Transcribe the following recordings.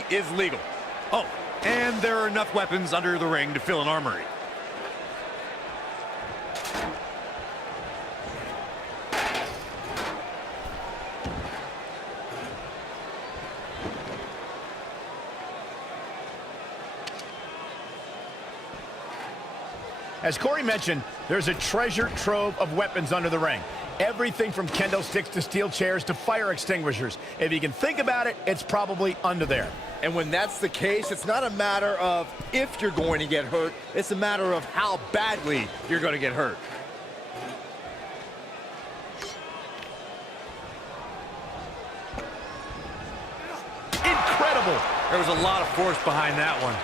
fighting is legal. Oh, and there are enough weapons under the ring to fill an armory. As Corey mentioned, there's a treasure trove of weapons under the ring. Everything from kendo sticks to steel chairs to fire extinguishers. If you can think about it, it's probably under there. And when that's the case, it's not a matter of if you're going to get hurt, it's a matter of how badly you're going to get hurt. Incredible! There was a lot of force behind that one.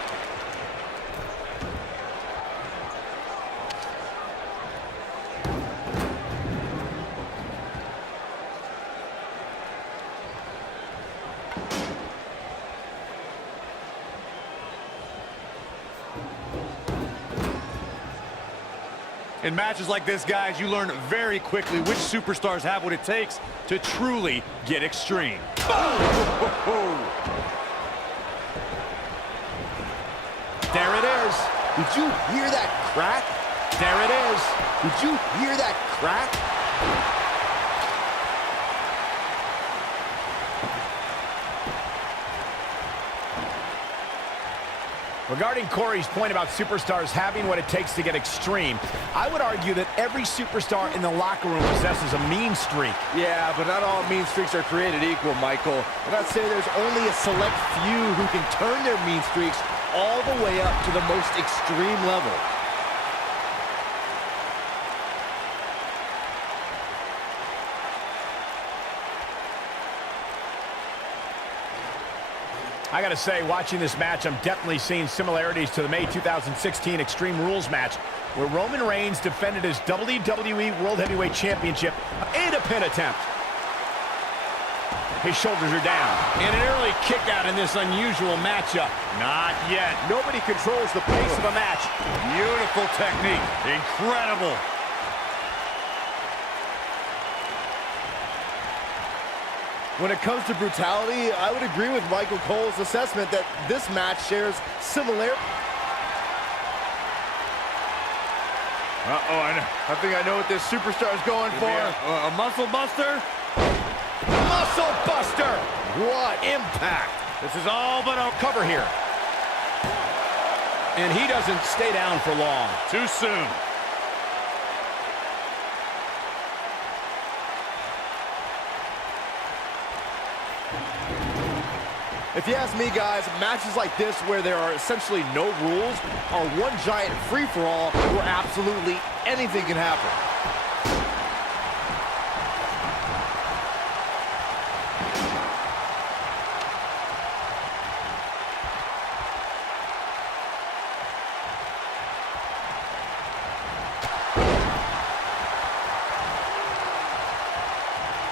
In matches like this, guys, you learn very quickly which superstars have what it takes to truly get extreme. There it is. Did you hear that crack? There it is. Did you hear that crack? Regarding Corey's point about superstars having what it takes to get extreme, I would argue that every superstar in the locker room possesses a mean streak. Yeah, but not all mean streaks are created equal, Michael. And I'd say there's only a select few who can turn their mean streaks all the way up to the most extreme level. I gotta say, watching this match, I'm definitely seeing similarities to the May 2016 Extreme Rules match, where Roman Reigns defended his WWE World Heavyweight Championship in a pin attempt. His shoulders are down. And an early kick out in this unusual matchup. Not yet. Nobody controls the pace of a match. Beautiful technique. Incredible. When it comes to brutality, I would agree with Michael Cole's assessment that this match shares similar. I think I know what this superstar is going for. A muscle buster? Muscle buster! What impact! This is all but a cover here. And he doesn't stay down for long. Too soon. If you ask me, guys, matches like this where there are essentially no rules are one giant free-for-all where absolutely anything can happen.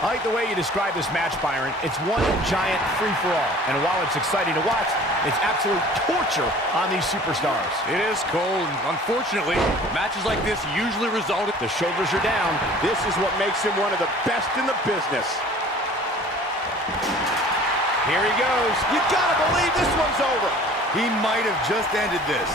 I like the way you describe this match, Byron. It's one giant free-for-all. And while it's exciting to watch, it's absolute torture on these superstars. It is, Cole. Unfortunately, matches like this usually result in... The shoulders are down. This is what makes him one of the best in the business. Here he goes. You gotta believe this one's over. He might have just ended this.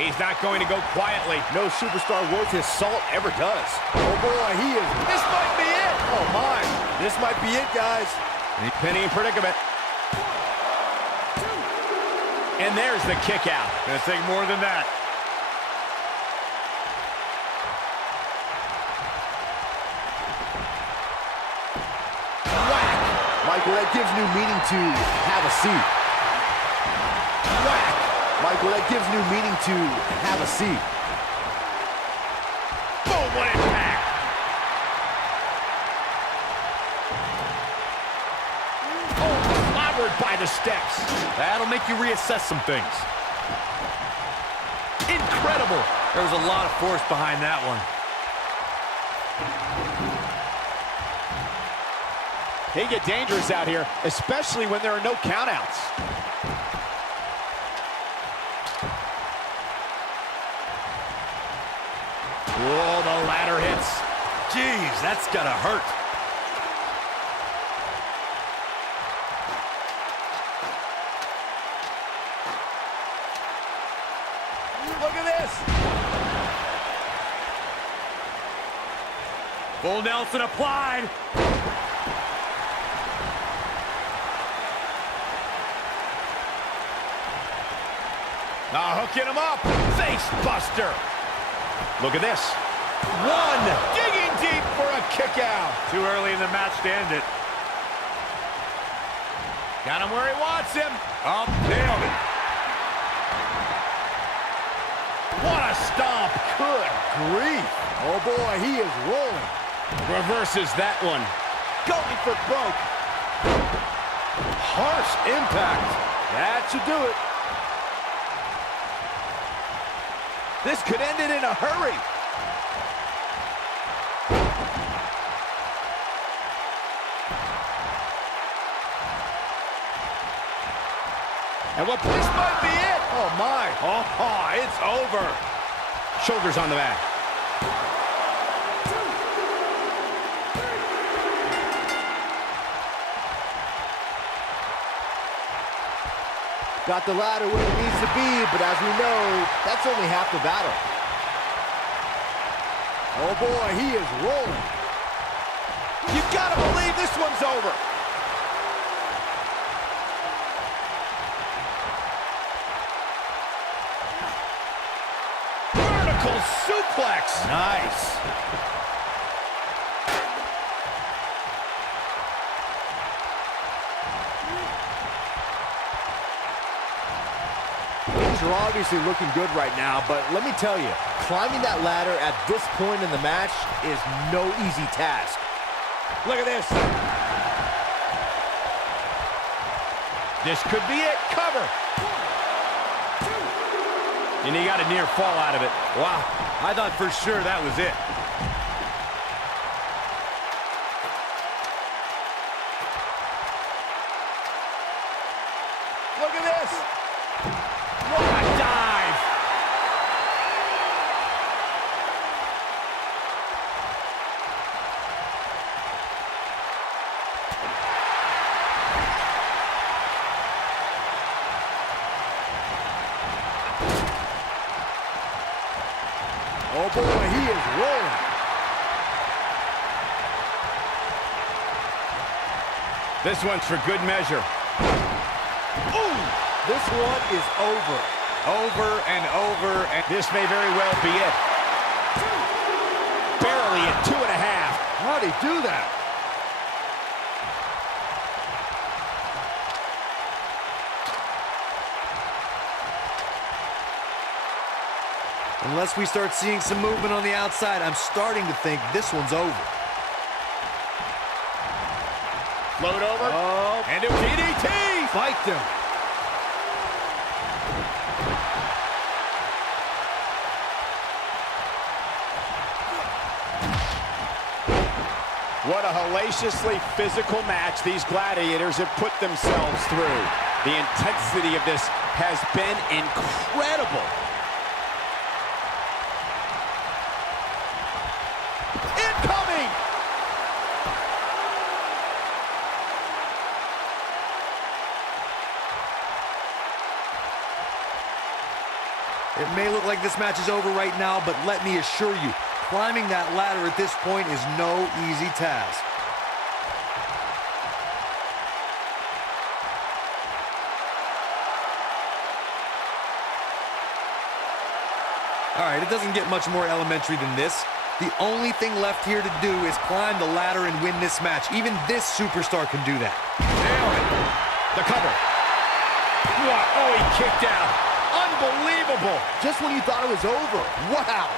He's not going to go quietly. No superstar worth his salt ever does. Oh boy, he is. This might be it. Oh my. This might be it, guys. Penny in predicament. And there's the kick out. Gonna take more than that. Whack. Michael, that gives new meaning to have a seat. Whack. Michael, that gives new meaning to have a seat. Boom, what impact! Oh, clobbered by the steps. That'll make you reassess some things. Incredible. There was a lot of force behind that one. They get dangerous out here, especially when there are no countouts. Whoa, the ladder hits. Jeez, that's gotta hurt. Look at this. Full Nelson applied. Now hooking him up. Face buster. Look at this. One. Digging deep for a kick out. Too early in the match to end it. Got him where he wants him. Up, nailed it. What a stomp. Good grief. Oh, boy, he is rolling. Reverses that one. Going for broke. Harsh impact. That should do it. This could end it in a hurry. And what this might be it. Oh, my. Oh, it's over. Shoulders on the mat. Got the ladder where it needs to be, but as we know, that's only half the battle. Oh boy, he is rolling. You gotta believe this one's over. Vertical suplex. Nice. Things are obviously looking good right now, but let me tell you, climbing that ladder at this point in the match is no easy task. Look at this. This could be it. Cover. And he got a near fall out of it. Wow, I thought for sure that was it. Look at this. What a dive. Oh boy, he is rolling. This one's for good measure. Ooh, this one is over. Over and over, and This may very well be it. Barely at 2.5. How'd he do that? unless we start seeing some movement on the outside, I'm starting to think this one's over. Float over. Oh, And a DDT. fight them. What a hellaciously physical match these gladiators have put themselves through. The intensity of this has been incredible. Incoming! It may look like this match is over right now, but let me assure you, climbing that ladder at this point is no easy task. All right, it doesn't get much more elementary than this. The only thing left here to do is climb the ladder and win this match. Even this superstar can do that. Nailed it. The cover. What? Oh, he kicked out. Unbelievable. Just when you thought it was over. Wow.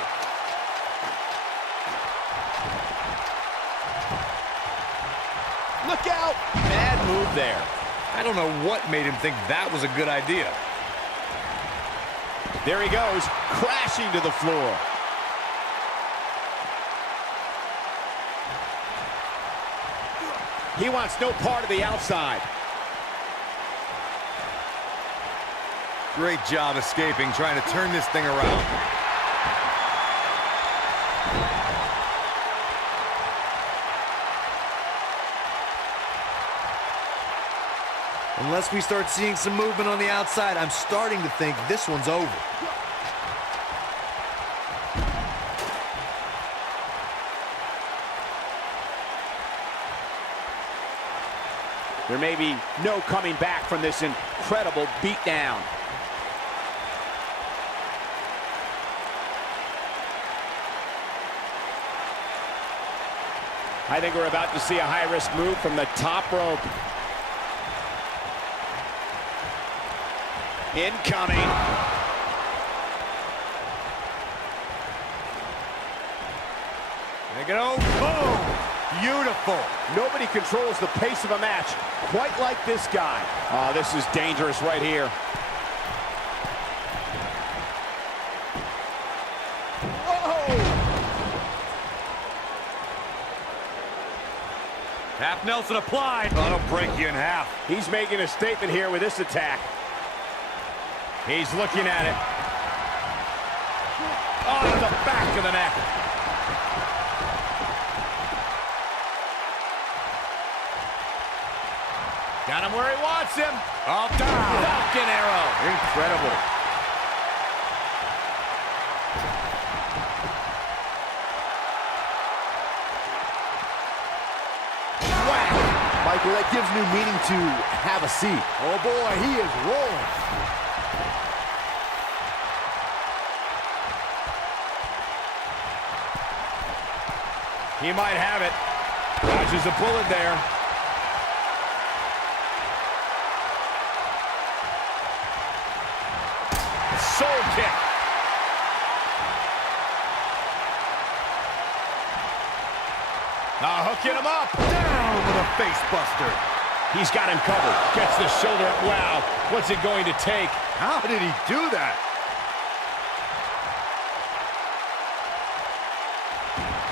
Look out. Bad move there. I don't know what made him think that was a good idea. There he goes, crashing to the floor. He wants no part of the outside. Great job escaping, trying to turn this thing around. Unless we start seeing some movement on the outside, I'm starting to think this one's over. There may be no coming back from this incredible beatdown. I think we're about to see a high-risk move from the top rope. Incoming. Make it over. Boom! Beautiful. Nobody controls the pace of a match quite like this guy. Oh, this is dangerous right here. Whoa! Half Nelson applied. That'll break you in half. He's making a statement here with this attack. He's looking at it. Oh, to the back of the neck. Got him where he wants him. Oh, down. Falcon arrow. Incredible. Whack. Michael, that gives new meaning to have a seat. Oh boy, he is rolling. He might have it. Dodges a bullet there. Soul kick. Now hooking him up. Down with a face buster. He's got him covered. Gets the shoulder up. Wow. What's it going to take? How did he do that?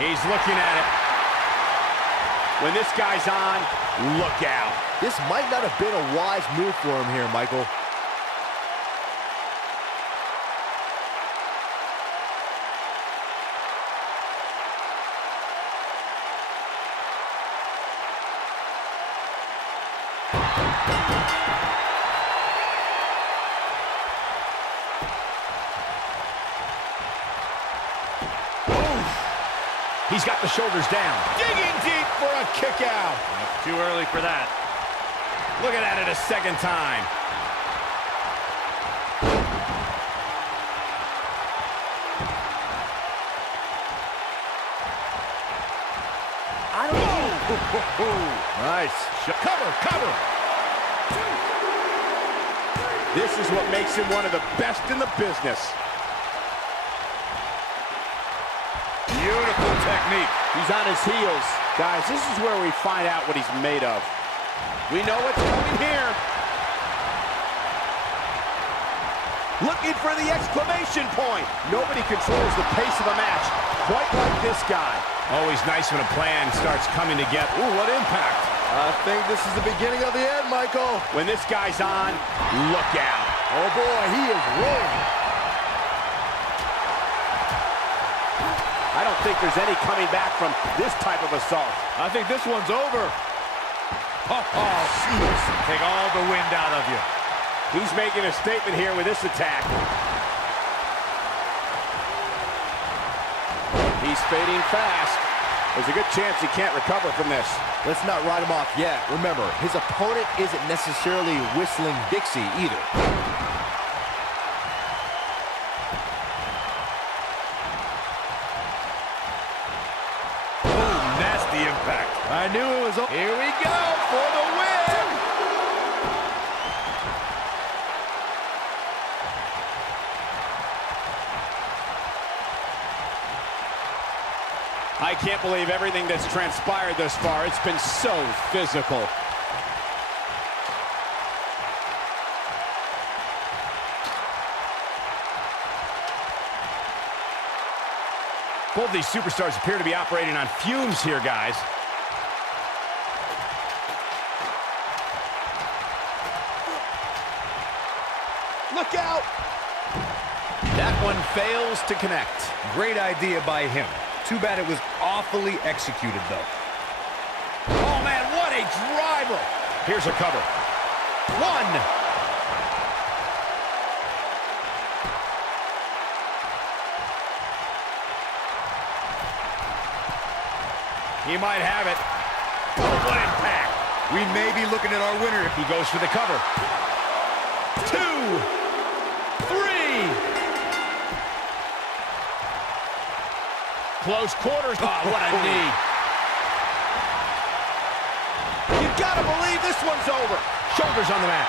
He's looking at it. When this guy's on, look out. This might not have been a wise move for him here, Michael. He's got the shoulders down. Digging deep for a kick out. That's too early for that. Looking at it a second time. I don't know. Nice. Cover, cover. This is what makes him one of the best in the business. Beautiful technique. He's on his heels. Guys, this is where we find out what he's made of. We know what's coming here. Looking for the exclamation point. Nobody controls the pace of a match quite like this guy. Always nice when a plan starts coming together. Ooh, what impact. I think this is the beginning of the end, Michael. When this guy's on, look out. Oh boy, he is rolling. I don't think there's any coming back from this type of assault. I think this one's over. Oh, jeez. Take all the wind out of you. He's making a statement here with this attack. He's fading fast. There's a good chance he can't recover from this. Let's not write him off yet. Remember, his opponent isn't necessarily whistling Dixie either. Impact. I knew it was over. Here we go for the win. I can't believe everything that's transpired thus far. It's been so physical. Both these superstars appear to be operating on fumes here, guys. Look out! That one fails to connect. Great idea by him. Too bad it was awfully executed, though. Oh, man, what a driver! Here's a cover. One. He might have it. Oh, what impact. We may be looking at our winner if He goes for the cover. 2, 3. Close quarters. Oh, what a knee. You gotta believe this one's over. Shoulders on the mat.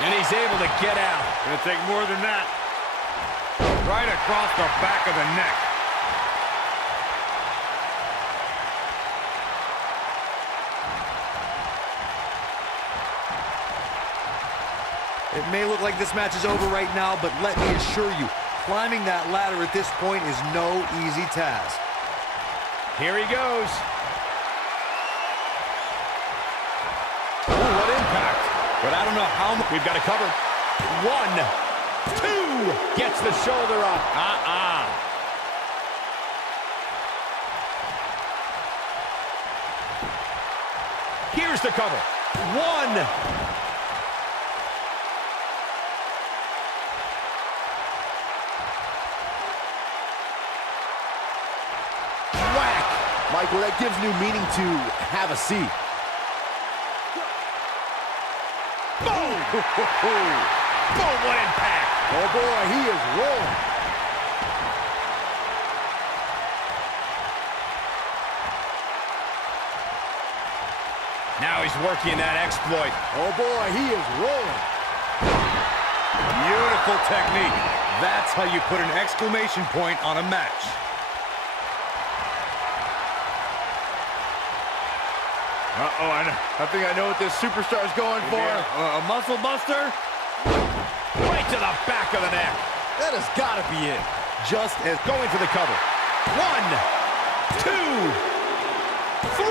And he's able to get out. Gonna take more than that. Right across the back of the neck. It may look like this match is over right now, but let me assure you, climbing that ladder at this point is no easy task. Here he goes. Ooh, what impact. But I don't know how much. We've got to cover. 1, 2. Gets the shoulder up. Here's the cover. 1. Michael, that gives new meaning to have a seat. Boom! Boom, what impact! Oh boy, he is rolling. Now he's working that exploit. Oh boy, he is rolling. Beautiful technique. That's how you put an exclamation point on a match. Uh-oh, I think I know what this superstar is going for. A muscle buster? Right to the back of the neck. That has got to be it. Just as going for the cover. 1, 2, 3.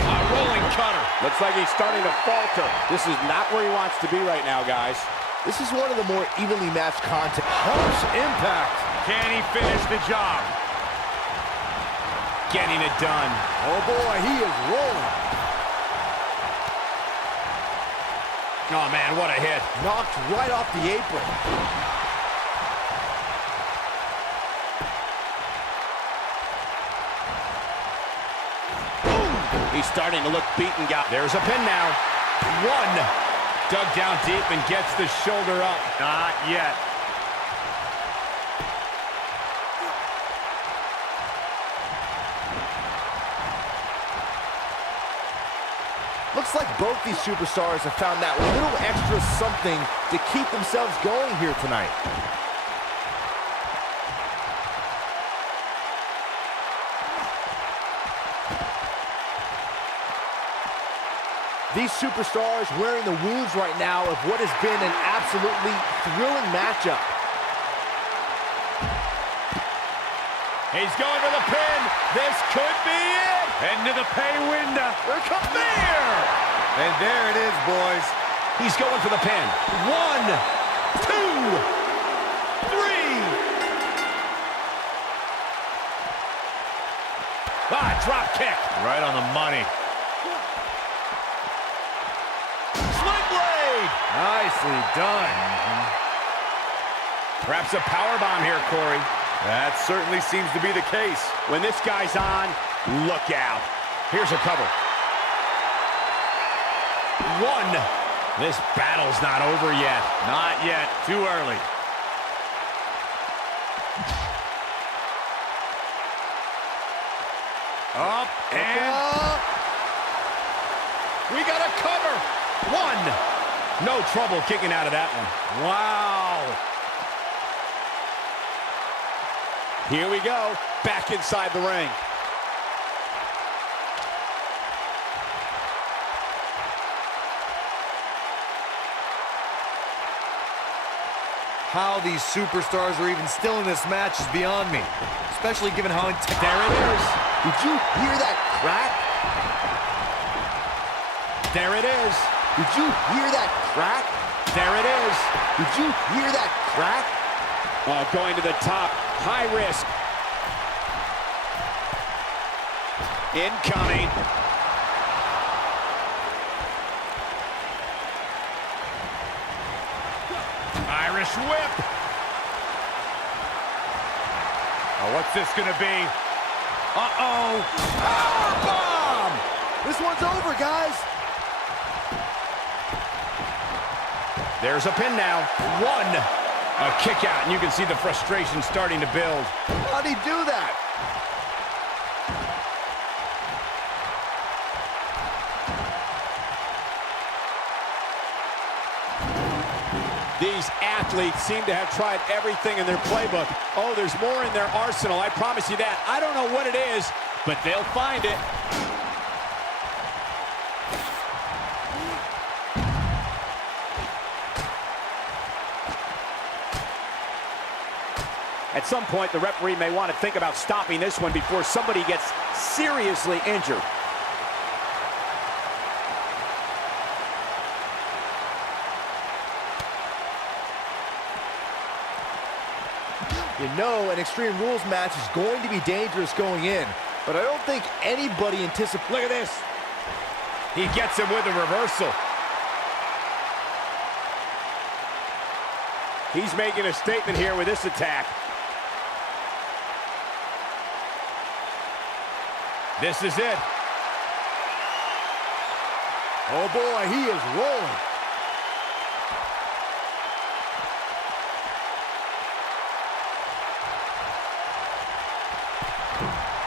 A rolling cutter. Looks like he's starting to falter. This is not where he wants to be right now, guys. This is one of the more evenly matched contests. Harsh impact. Can he finish the job? Getting it done. Oh boy, he is rolling. Oh man, what a hit. Knocked right off the apron. Boom! He's starting to look beaten, guys. There's a pin now. 1. Dug down deep and gets the shoulder up. Not yet. Looks like both these superstars have found that little extra something to keep themselves going here tonight. These superstars wearing the wounds right now of what has been an absolutely thrilling matchup. He's going for the pin. This could be it. Into the pay window. Here comes there. And there it is, boys. He's going for the pin. 1, 2, 3. Drop kick. Right on the money. Nicely done. Perhaps a powerbomb here, Corey. That certainly seems to be the case. When this guy's on, look out. Here's a cover. 1. This battle's not over yet. Not yet. Too early. Up and... We got a cover. 1. No trouble kicking out of that one. Wow. Here we go. Back inside the ring. How these superstars are even still in this match is beyond me. Especially given how intense... There it is. Did you hear that crack? There it is. Did you hear that crack? There it is. Did you hear that crack? Oh, going to the top. High risk. Incoming. Irish whip. Oh, what's this gonna be? Uh-oh. Powerbomb! This one's over, guys. There's a pin now. One. A kick out, and you can see the frustration starting to build. How'd he do that? These athletes seem to have tried everything in their playbook. Oh, there's more in their arsenal, I promise you that. I don't know what it is, but they'll find it. At some point, the referee may want to think about stopping this one before somebody gets seriously injured. You know an Extreme Rules match is going to be dangerous going in, but I don't think anybody anticipates. Look at this. He gets him with a reversal. He's making a statement here with this attack. This is it. Oh boy, he is rolling.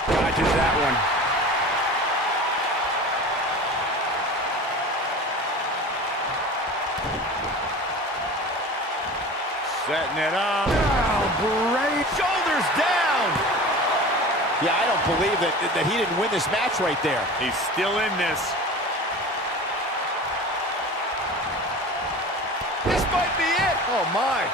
Dodges that one. Setting it up. Oh, great. Shoulders down. Yeah, I don't believe that he didn't win this match right there. He's still in this. This might be it. Oh, my.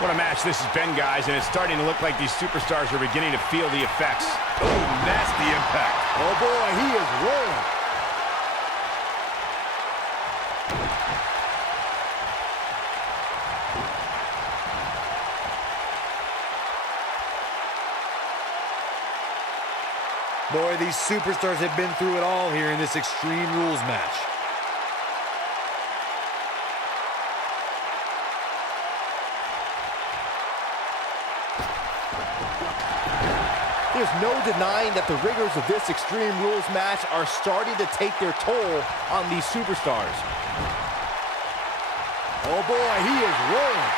What a match this has been, guys, and it's starting to look like these superstars are beginning to feel the effects. Oh, nasty impact. Oh, boy, he is rolling. Boy, these superstars have been through it all here in this Extreme Rules match. There's no denying that the rigors of this Extreme Rules match are starting to take their toll on these superstars. Oh boy, he is rolling.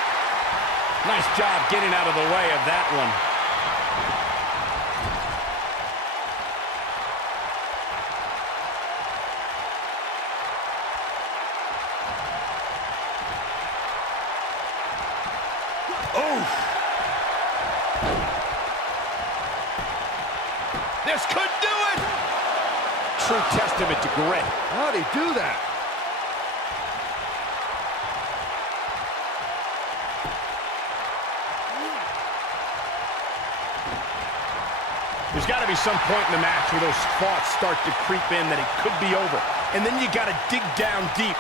Nice job getting out of the way of that one. This could do it! True testament to grit. How'd he do that? There's got to be some point in the match where those thoughts start to creep in that it could be over. And then you got to dig down deep,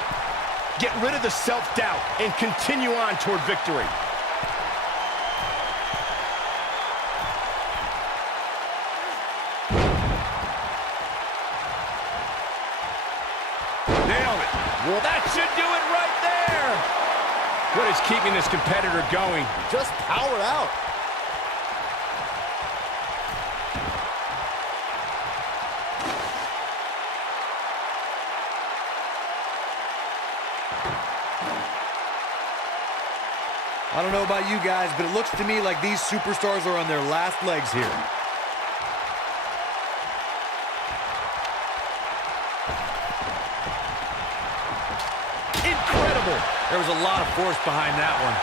get rid of the self-doubt, and continue on toward victory. Well, that should do it right there. What is keeping this competitor going? Just powered out. I don't know about you guys, but it looks to me like these superstars are on their last legs here. Incredible. There was a lot of force behind that one.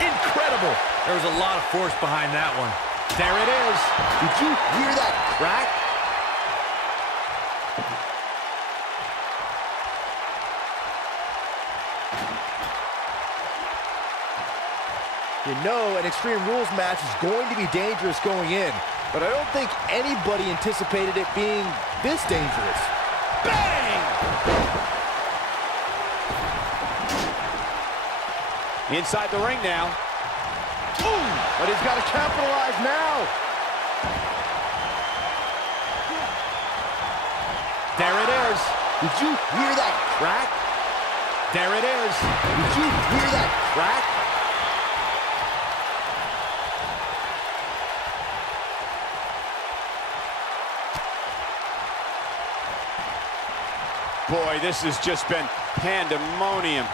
Incredible. There was a lot of force behind that one. There it is. Did you hear that crack? You know an Extreme Rules match is going to be dangerous going in, but I don't think anybody anticipated it being this dangerous. Bang! Inside the ring now. Ooh, but he's got to capitalize now. There it is. Did you hear that crack? There it is. Did you hear that crack? Boy, this has just been pandemonium.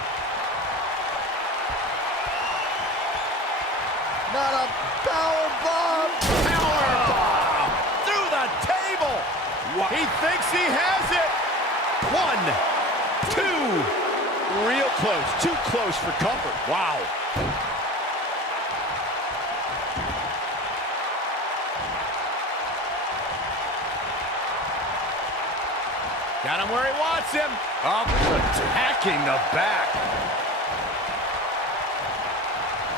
Not a power bomb. Power bomb through the table. Wow. He thinks he has it. 1, 2. Real close. Too close for comfort. Wow. Got him where he wants him. Up, attacking the back.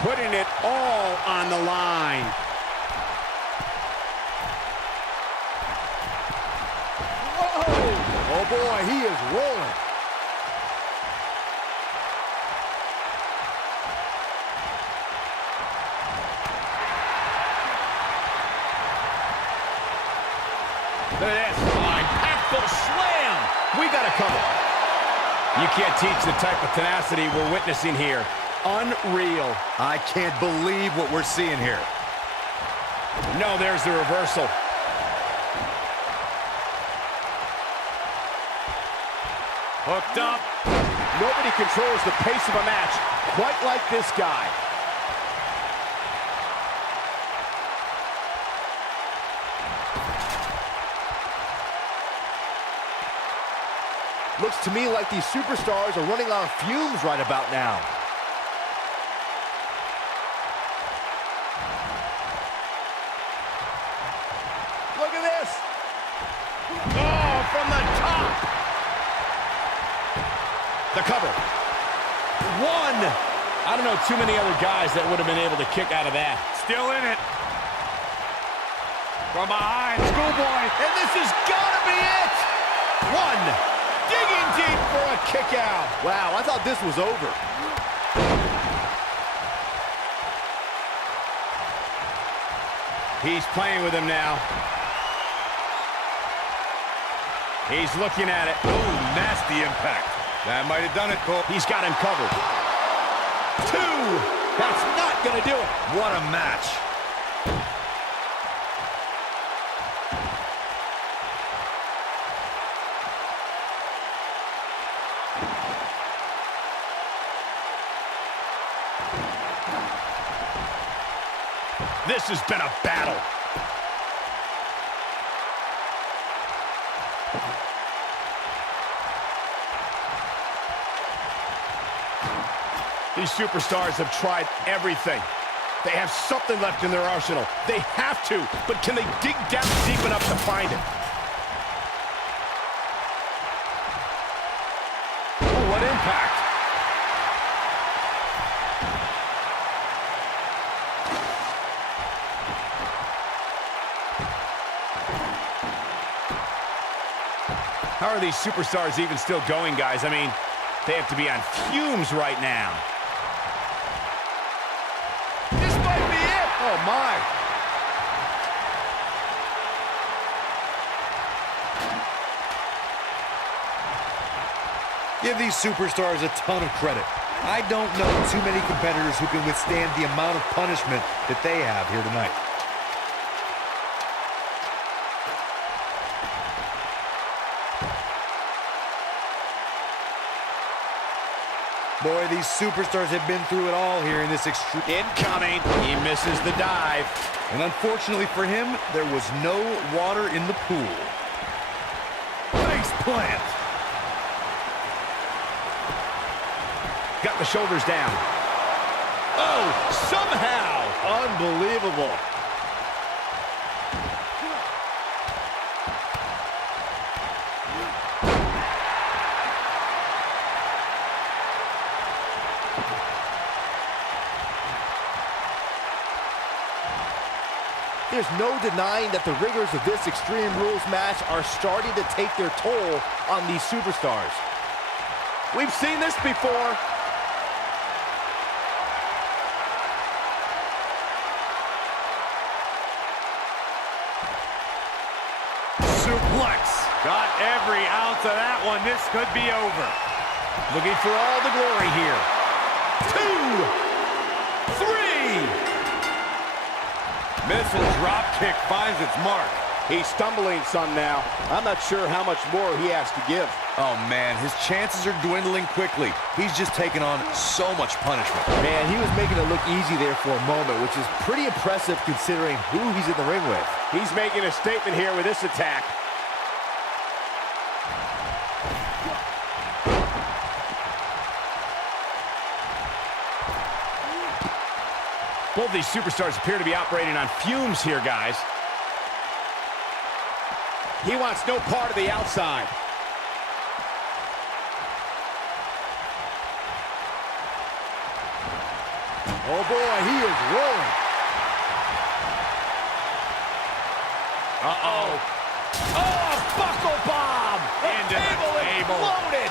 Putting it all on the line. Whoa! Oh boy, he is rolling. Look at this. Impactful slam. We got to cover. You can't teach the type of tenacity we're witnessing here. Unreal. I can't believe what we're seeing here. No, there's the reversal. Hooked up. Nobody controls the pace of a match quite like this guy. Looks to me like these superstars are running on fumes right about now. Look at this. Oh, from the top. The cover. 1. I don't know too many other guys that would have been able to kick out of that. Still in it. From behind. Schoolboy. And this has got to be it. 1. Digging deep for a kick out. Wow, I thought this was over. He's playing with him now. He's looking at it. Ooh, nasty impact. That might have done it, Cole. He's got him covered. 2. That's not going to do it. What a match. This has been a battle. These superstars have tried everything. They have something left in their arsenal. They have to, but can they dig down deep enough to find it? Oh, what impact. How are these superstars even still going, guys? I mean, they have to be on fumes right now. This might be it. Oh, my. Give these superstars a ton of credit. I don't know too many competitors who can withstand the amount of punishment that they have here tonight. Boy, these superstars have been through it all here in this extreme. Incoming. He misses the dive. And unfortunately for him, there was no water in the pool. Face plant. Got the shoulders down. Oh, somehow. Unbelievable. There's no denying that the rigors of this Extreme Rules match are starting to take their toll on these superstars. We've seen this before. suplex. Got every ounce of that one. This could be over. Looking for all the glory here. 2, 3. Missile drop kick finds its mark. He's stumbling some now. I'm not sure how much more he has to give. Oh, man, his chances are dwindling quickly. He's just taken on so much punishment. Man, he was making it look easy there for a moment, which is pretty impressive considering who he's in the ring with. He's making a statement here with this attack. Both these superstars appear to be operating on fumes here, guys. He wants no part of the outside. Oh boy, he is rolling. Uh-oh. Oh, a buckle bomb! Into the table. Exploded!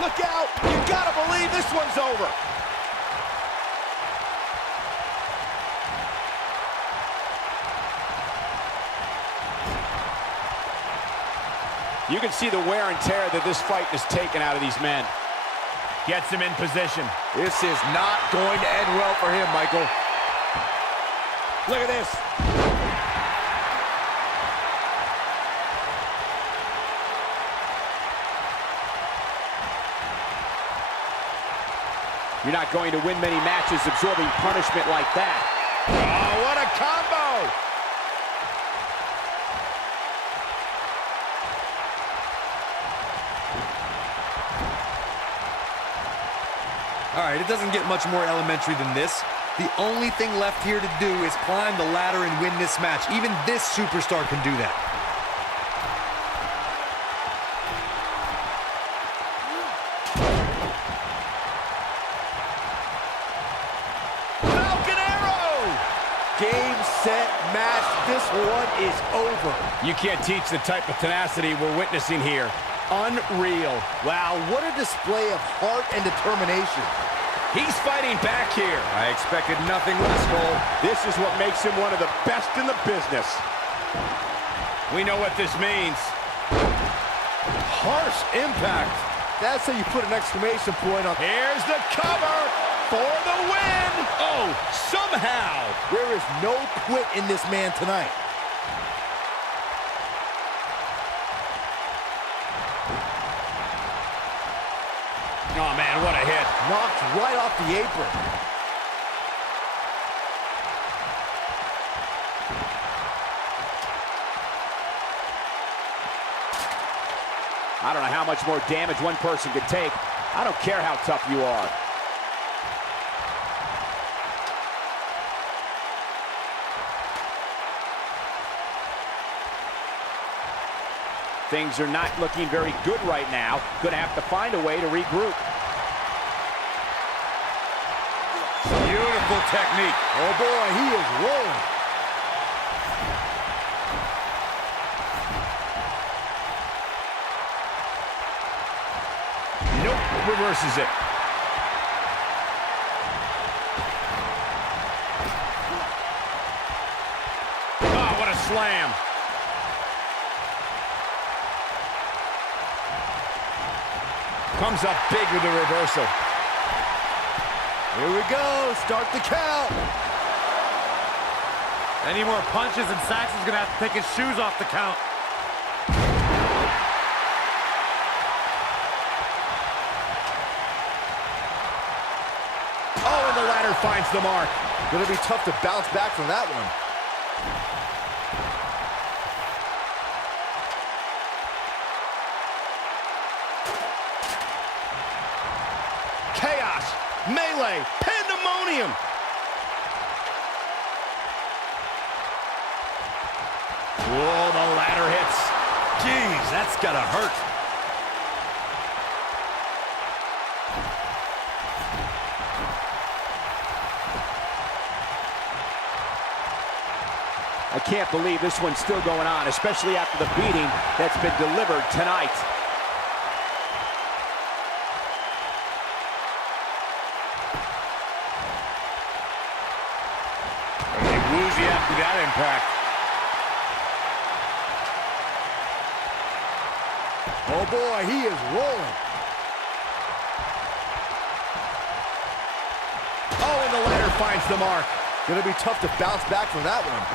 Look out! You gotta believe this one's over! You can see the wear and tear that this fight has taken out of these men. Gets him in position. This is not going to end well for him, Michael. Look at this. You're not going to win many matches absorbing punishment like that. Oh, what a combo! All right, it doesn't get much more elementary than this. The only thing left here to do is climb the ladder and win this match. Even this superstar can do that. Falcon Arrow! Game, set, match. This one is over. You can't teach the type of tenacity we're witnessing here. Unreal. Wow, what a display of heart and determination. He's fighting back here. I expected nothing less, Cole. This is what makes him one of the best in the business. We know what this means. Harsh impact. That's how you put an exclamation point on. Here's the cover for the win. Oh, somehow. There is no quit in this man tonight. Oh, man, what a hit. Knocked right off the apron. I don't know how much more damage one person could take. I don't care how tough you are. Things are not looking very good right now. Gonna have to find a way to regroup. Beautiful technique. Oh boy, he is rolling. Nope, reverses it. Oh, what a slam. Comes up big with the reversal. Here we go, start the count. Any more punches and Saxon's gonna have to take his shoes off the count. Oh, and the ladder finds the mark. Gonna be tough to bounce back from that one. Chaos, melee, pandemonium. Whoa, the ladder hits. Jeez, that's gotta hurt. I I can't believe this one's still going on, especially after the beating that's been delivered tonight. Woozy after that impact. Oh boy, he is rolling. Oh, and the ladder finds the mark. Gonna be tough to bounce back from that one.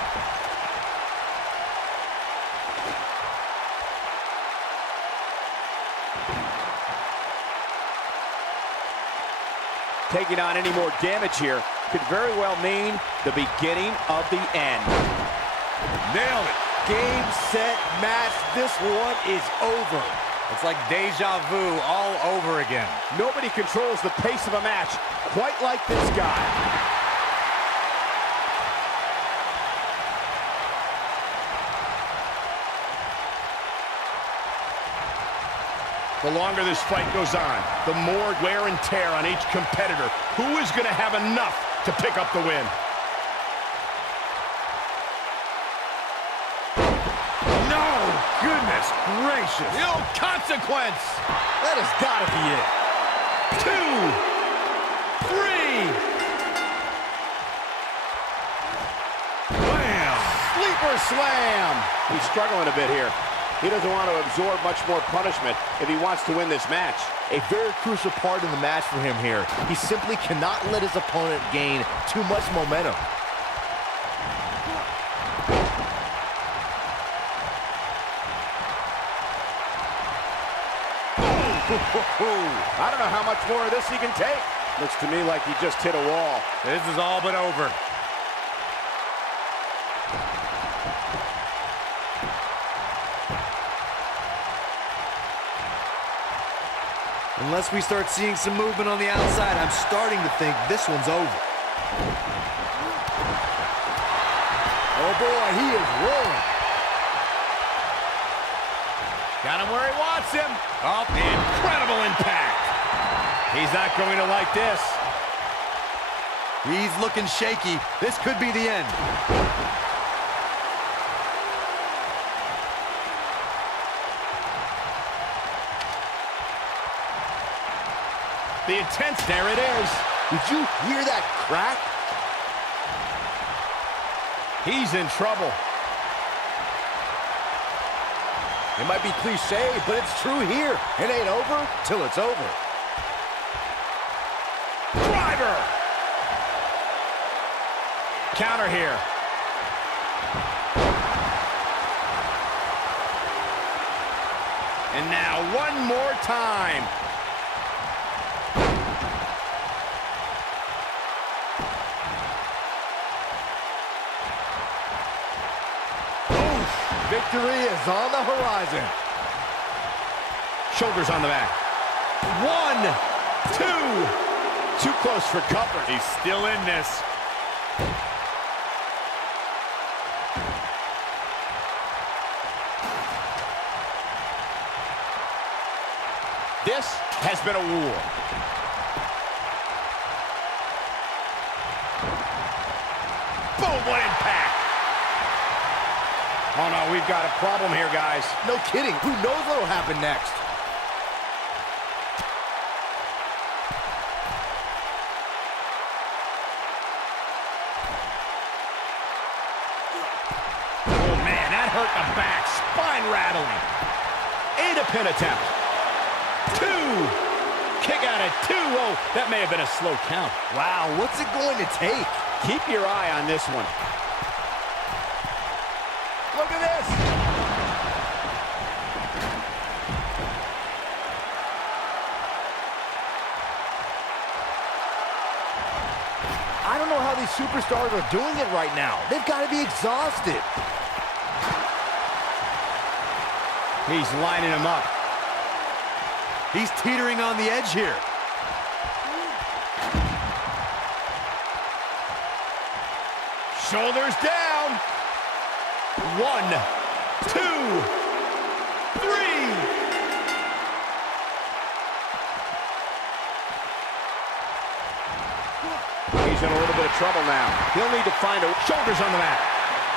Taking on any more damage here could very well mean the beginning of the end. Nailed it. Game, set, match. This one is over. It's like deja vu all over again. Nobody controls the pace of a match quite like this guy. The longer this fight goes on, the more wear and tear on each competitor. Who is going to have enough to pick up the win? No! Goodness gracious. No consequence. That has got to be it. 2, 3. Wham! Sleeper slam. He's struggling a bit here. He doesn't want to absorb much more punishment if he wants to win this match. A very crucial part in the match for him here. He simply cannot let his opponent gain too much momentum. I don't know how much more of this he can take. Looks to me like he just hit a wall. This is all but over. Unless we start seeing some movement on the outside, I'm starting to think this one's over. Oh boy, he is rolling. Got him where he wants him. Oh, incredible impact. He's not going to like this. He's looking shaky. This could be the end. The intense, there it is. Did you hear that crack? He's in trouble. It might be cliche, but it's true here. It ain't over till it's over. Driver. Counter here. And now one more time. Victory is on the horizon. Shoulders on the back. 1, 2. Too close for comfort. He's still in this. This has been a war. Boom, what impact. Oh no, we've got a problem here, guys. No kidding. Who knows what'll happen next? Oh man, that hurt the back. Spine rattling. And a pin attempt. 2. Kick out at 2. Oh, that may have been a slow count. Wow, what's it going to take? Keep your eye on this one. Look at this. I don't know how these superstars are doing it right now. They've got to be exhausted. He's lining him up. He's teetering on the edge here. Shoulders down. 1, 2, 3. He's in a little bit of trouble now. He'll need to find a... Shoulders on the mat.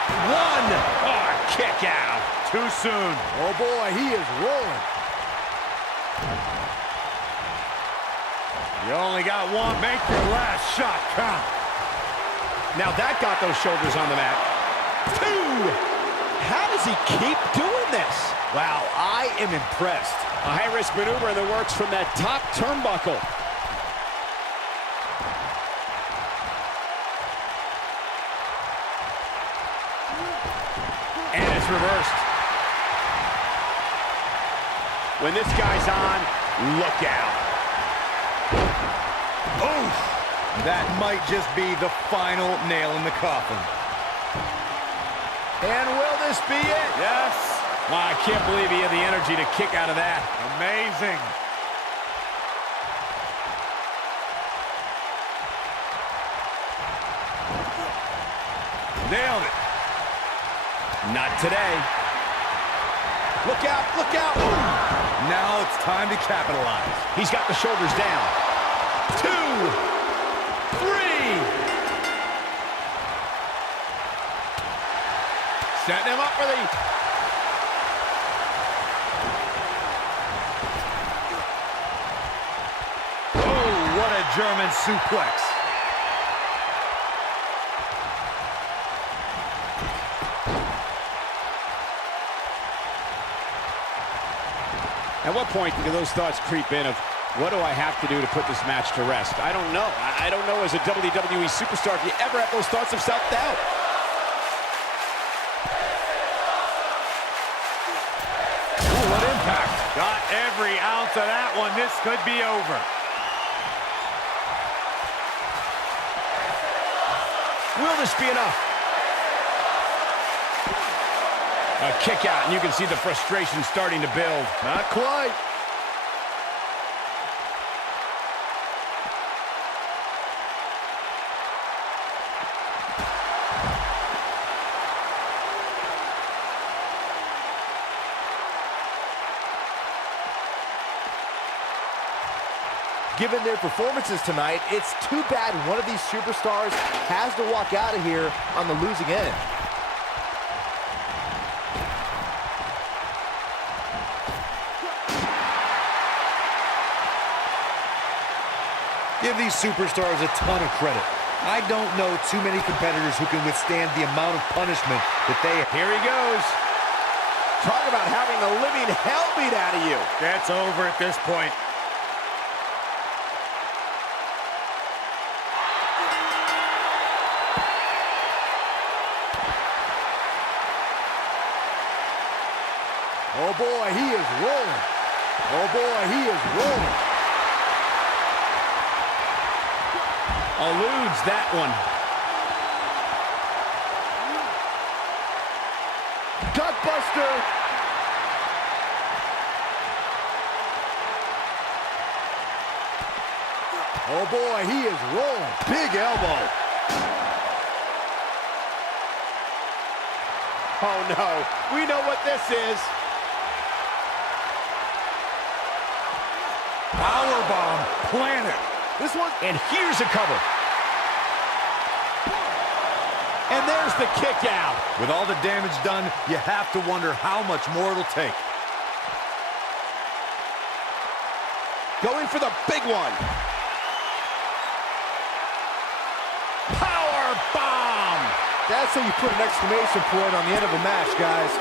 One. Oh, kick out. Too soon. Oh, boy, he is rolling. You only got one. Make your last shot count. Now that got those shoulders on the mat. Two. How does he keep doing this? Wow, I am impressed. A high-risk maneuver in the works from that top turnbuckle. And it's reversed. When this guy's on, look out. Oof! That might just be the final nail in the coffin. And will this be it? Yes. Wow, I can't believe he had the energy to kick out of that. Amazing. Nailed it. Not today. Look out, look out. Now it's time to capitalize. He's got the shoulders down. Two, three. Setting him up for the... Oh, what a German suplex. At what point do those thoughts creep in of, what do I have to do to put this match to rest? I don't know. I don't know as a WWE superstar if you ever have those thoughts of self-doubt. Ooh, what impact. Got every ounce of that one. This could be over. Will this be enough? A kick out, and you can see the frustration starting to build. Not quite. Given their performances tonight, it's too bad one of these superstars has to walk out of here on the losing end. Give these superstars a ton of credit. I don't know too many competitors who can withstand the amount of punishment that they have. Here he goes. Talk about having the living hell beat out of you. That's over at this point. Oh boy, he is rolling. Oh boy, he is rolling. Eludes that one. Gutbuster. Oh boy, he is rolling. Big elbow. Oh no, we know what this is. Powerbomb planted. This one. And here's a cover. And there's the kick out. With all the damage done, you have to wonder how much more it'll take. Going for the big one. Power bomb. That's how you put an exclamation point on the end of a match, guys.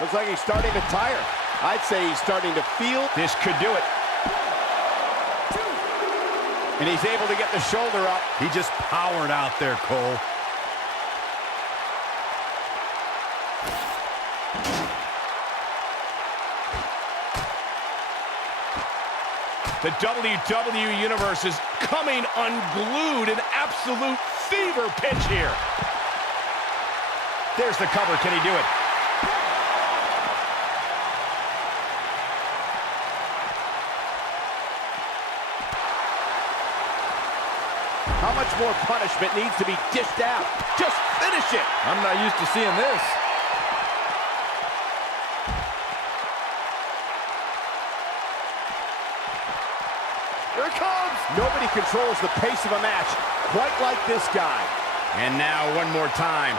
Looks like he's starting to tire. I'd say he's starting to feel. This could do it. And he's able to get the shoulder up. He just powered out there, Cole. The WWE Universe is coming unglued, an absolute fever pitch here. There's the cover. Can he do it? How much more punishment needs to be dished out? Just finish it. I'm not used to seeing this. Nobody controls the pace of a match quite like this guy. And now one more time.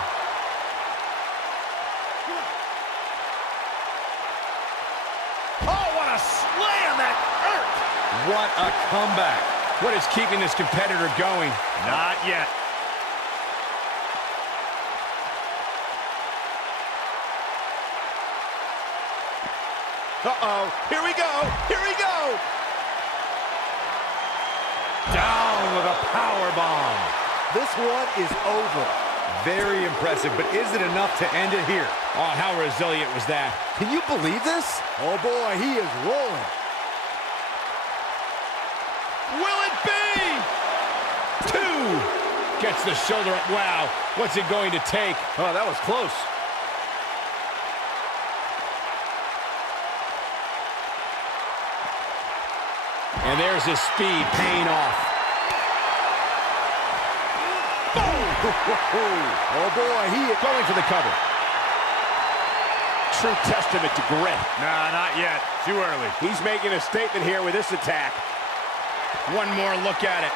Oh, what a slam that hurt! What a comeback. What is keeping this competitor going? Not yet. Uh-oh, here we go, here we go! Down with a power bomb. This one is over. Very impressive, but is it enough to end it here? Oh, how resilient was that? Can you believe this? Oh boy, he is rolling. Will it be? Two! Gets the shoulder up. Wow, what's it going to take? Oh, that was close. And there's his speed paying off. Oh boy, he is Going for the cover. True testament to grit. Nah, not yet. Too early. He's making a statement here with this attack. One more look at it.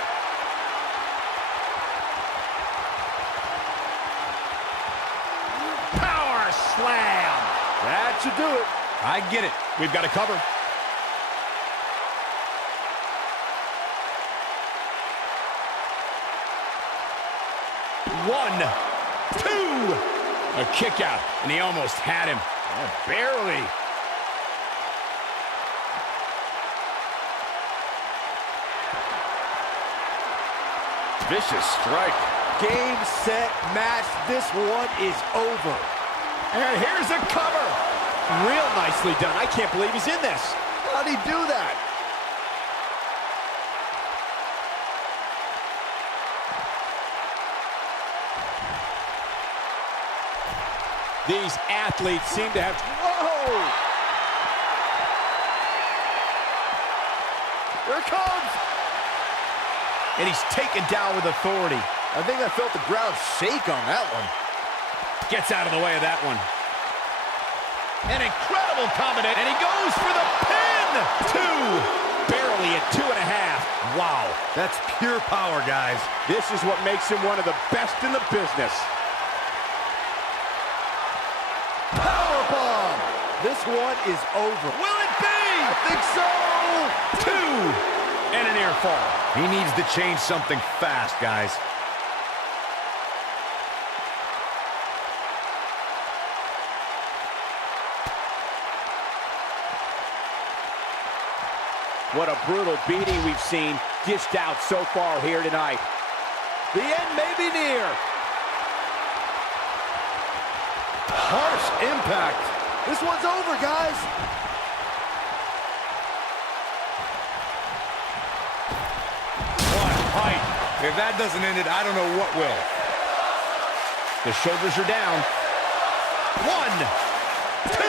Power slam. That should do it. I get it. We've got a cover. One, two. A kick out, and he almost had him. Barely. Vicious strike. Game, set, match. This one is over. And here's a cover. Real nicely done. I can't believe he's in this. How'd he do that? These athletes seem to have... Whoa! Here it comes! And he's taken down with authority. I think I felt the ground shake on that one. Gets out of the way of that one. An incredible combination, and he goes for the pin! Two! barely at 2.5. Wow, that's pure power, guys. This is what makes him one of the best in the business. Powerbomb! This one is over. Will it be? I think so! Two! And a near fall. He needs to change something fast, guys. What a brutal beating we've seen dished out so far here tonight. The end may be near. Harsh impact. This one's over, guys. What fight. If that doesn't end it, I don't know what will. The shoulders are down. 1, 2,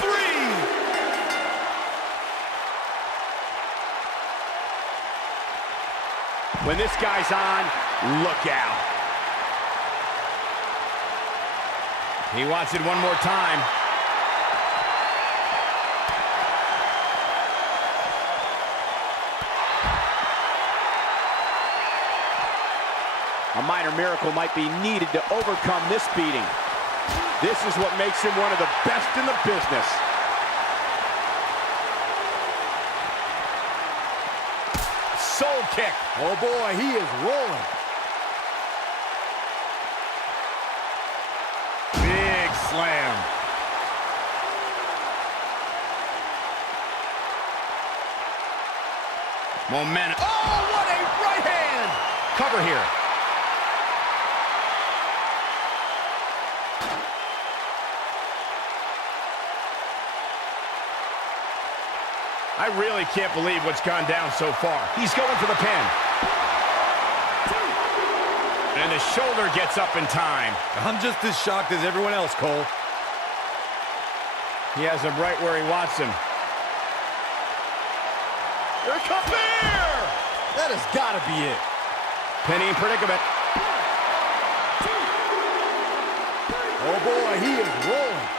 3. When this guy's on, look out. He wants it one more time. A minor miracle might be needed to overcome this beating. This is what makes him one of the best in the business. Soul kick. Oh boy, he is rolling. Big slam. Momentum. Oh, what a right hand. Cover here. I really can't believe what's gone down so far. He's going for the pin. And the shoulder gets up in time. I'm just as shocked as everyone else, Cole. He has him right where he wants him. Here it comes. Spear! That has got to be it. Penny in predicament. Oh boy, he is rolling.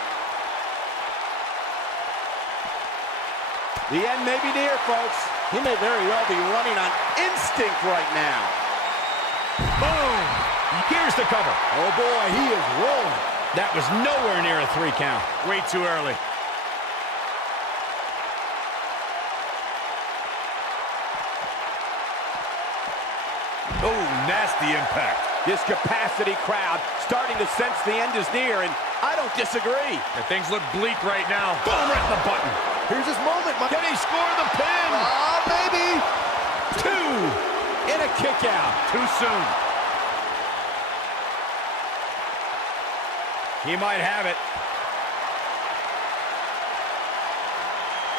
The end may be near, folks. He may very well be running on instinct right now. Boom! Here's the cover. Oh, boy, he is rolling. That was nowhere near a 3 count. Way too early. Oh, nasty impact. This capacity crowd starting to sense the end is near, and I don't disagree. And things look bleak right now. Boom, right in the button. Here's his moment. Can he score the pin? Maybe. 2. And a kick out. Too soon. He might have it.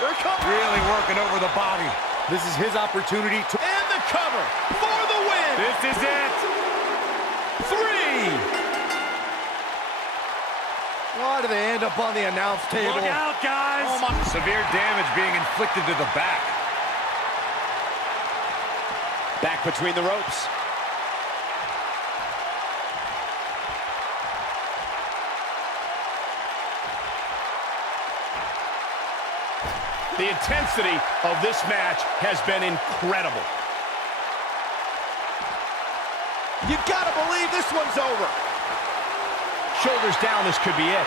Here it comes. Really working over the body. This is his opportunity to... And the cover for the win. This is it. 3. Why do they end up on the announce table? Look out, guys. Oh, my. Severe damage being inflicted to the back. Back between the ropes. The intensity of this match has been incredible. You gotta believe this one's over. Shoulders down, this could be it.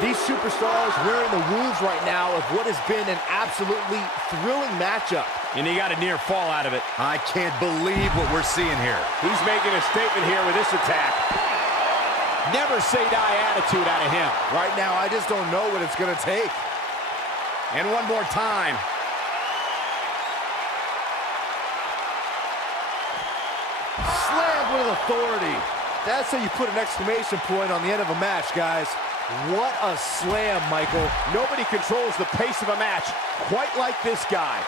These superstars wearing the wounds right now of what has been an absolutely thrilling matchup. And he got a near fall out of it. I can't believe what we're seeing here. He's making a statement here with this attack. Never say die attitude out of him. Right now, I just don't know what it's going to take. And one more time. Slammed with authority. That's how you put an exclamation point on the end of a match, guys. What a slam, Michael. Nobody controls the pace of a match quite like this guy.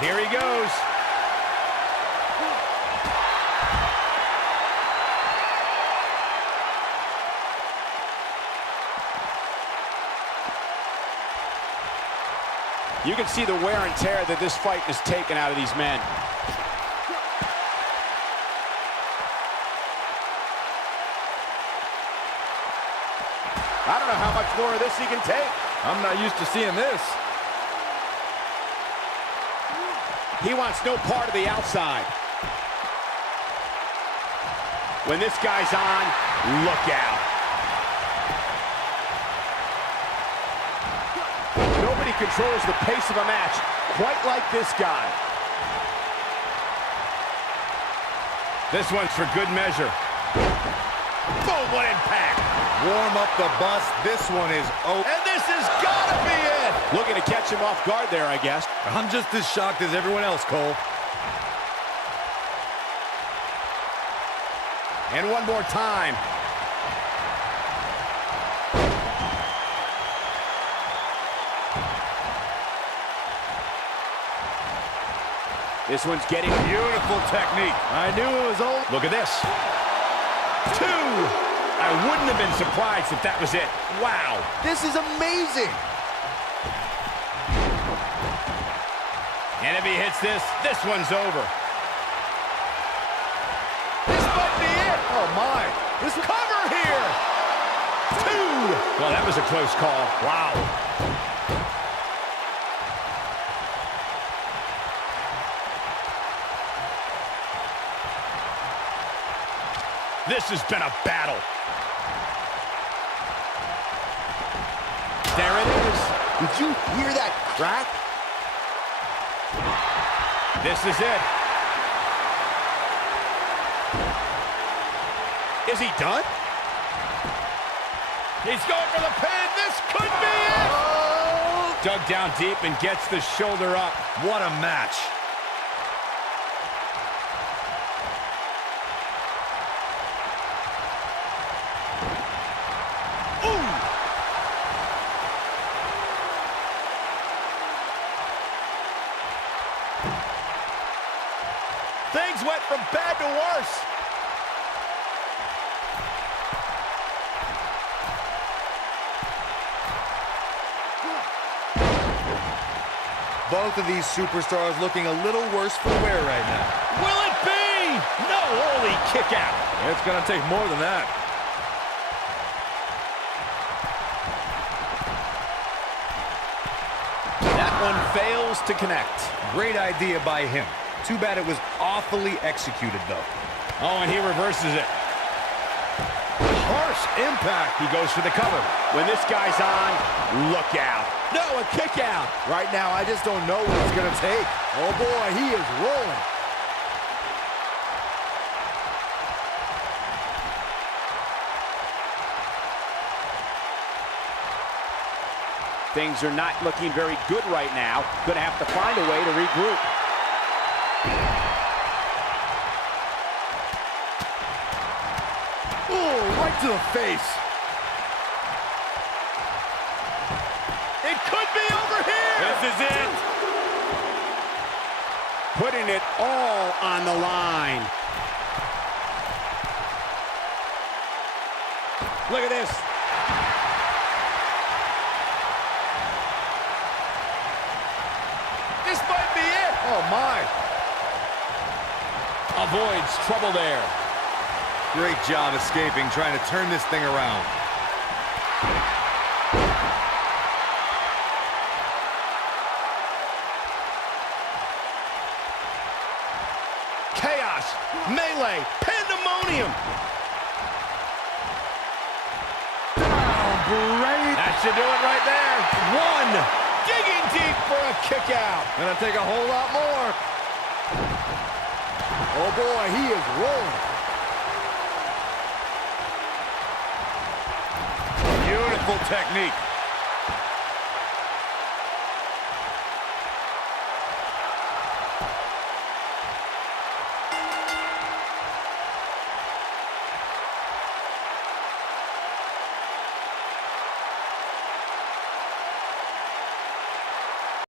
Here he goes. You can see the wear and tear that this fight has taken out of these men. I don't know how much more of this he can take. I'm not used to seeing this. He wants no part of the outside. When this guy's on, look out. Nobody controls the pace of a match quite like this guy. This one's for good measure. Boom, what impact. Warm up the bus. This one is over. And this has got to be it. Looking to catch him off guard there, I guess. I'm just as shocked as everyone else, Cole. And one more time. This one's getting... Beautiful technique. I knew it was over. Look at this. 2. I wouldn't have been surprised if that was it. Wow. This is amazing. And if he hits this, this one's over. This might be it. Oh, my. This cover here. 2. Well, that was a close call. Wow. This has been a battle. There it is. Did you hear that crack? This is it. Is he done? He's going for the pin. This could be it. Oh. Dug down deep and gets the shoulder up. What a match. Things went from bad to worse. Both of these superstars looking a little worse for wear right now. Will it be? No, holy kick out. It's going to take more than that. That one fails to connect. Great idea by him. Too bad it was awfully executed, though. Oh, and he reverses it. Harsh impact. He goes for the cover. When this guy's on, look out. No, a kick out. Right now, I just don't know what it's going to take. Oh, boy, he is rolling. Things are not looking very good right now. Gonna have to find a way to regroup. Oh, right to the face. It could be over here. This is it. Putting it all on the line. Look at this. This might be it. Oh, my. Avoids trouble there. Great job escaping, trying to turn this thing around. Chaos, melee, pandemonium. That should do it right there. One. Digging deep for a kick out. Gonna take a whole lot more. Oh, boy, he is rolling. Beautiful technique.